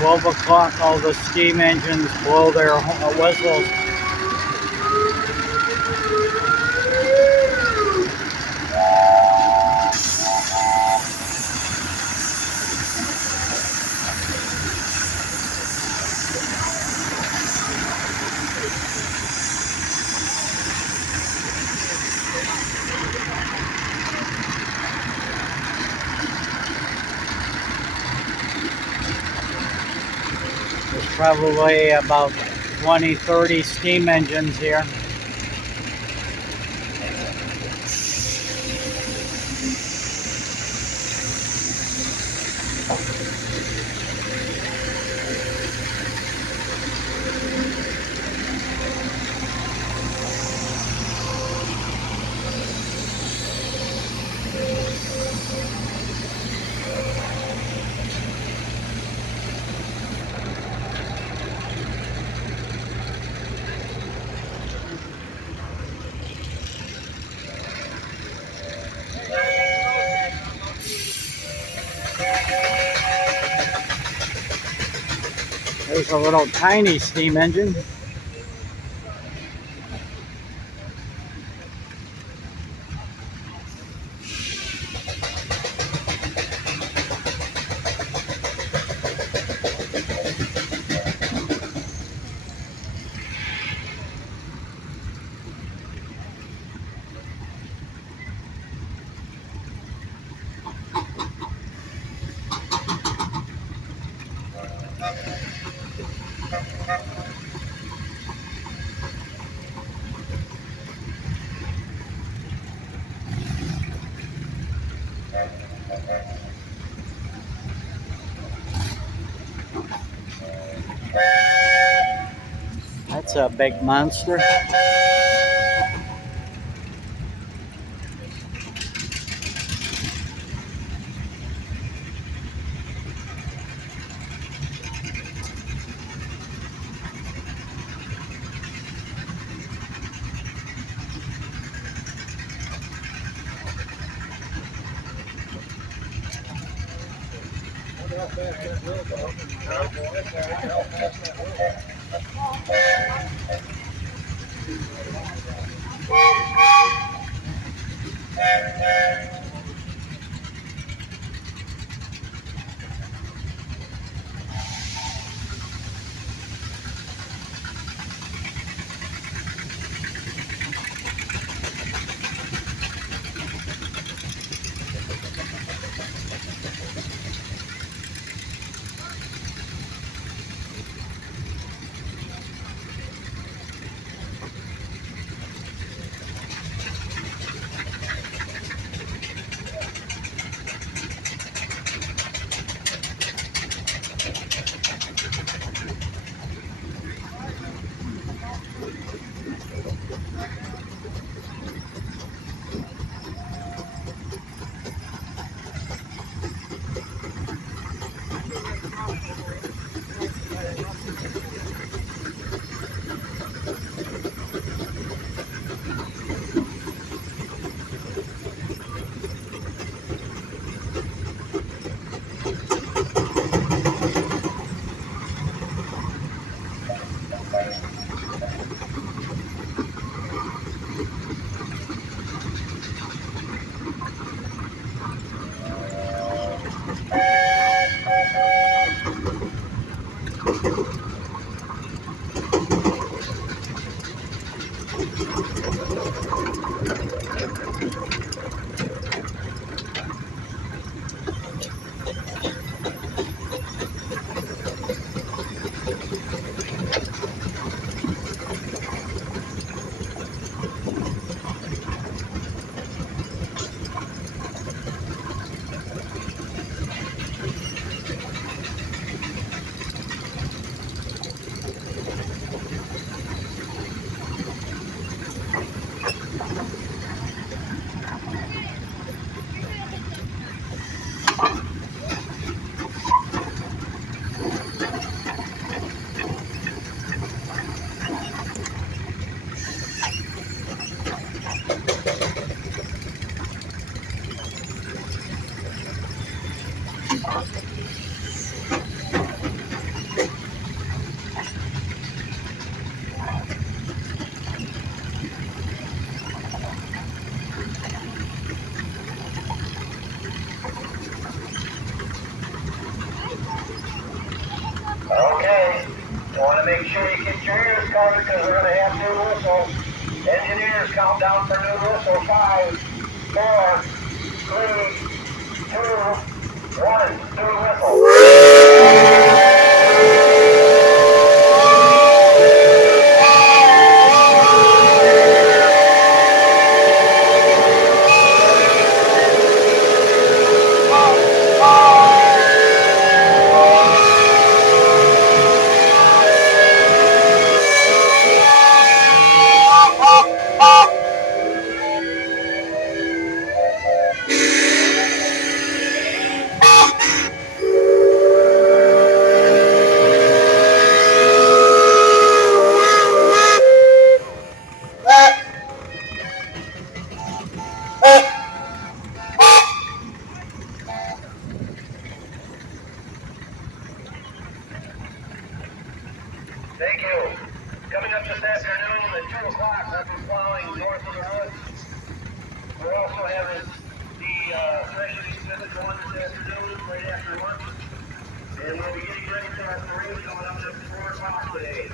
12 o'clock, all the steam engines blow their whistles. There's probably about 20, 30 steam engines here. There's a little tiny steam engine. That's a big monster. to make sure you get your ears covered because we're going to have new whistles. Engineers, count down for new whistle. 5, 4, 3, 2, 1. New whistle. Thank you. Coming up this afternoon at 2 o'clock, we'll be plowing north of the woods. We're also having the threshing exhibit going this afternoon, right after lunch. And we'll be getting ready for our parade coming up at 4 o'clock today.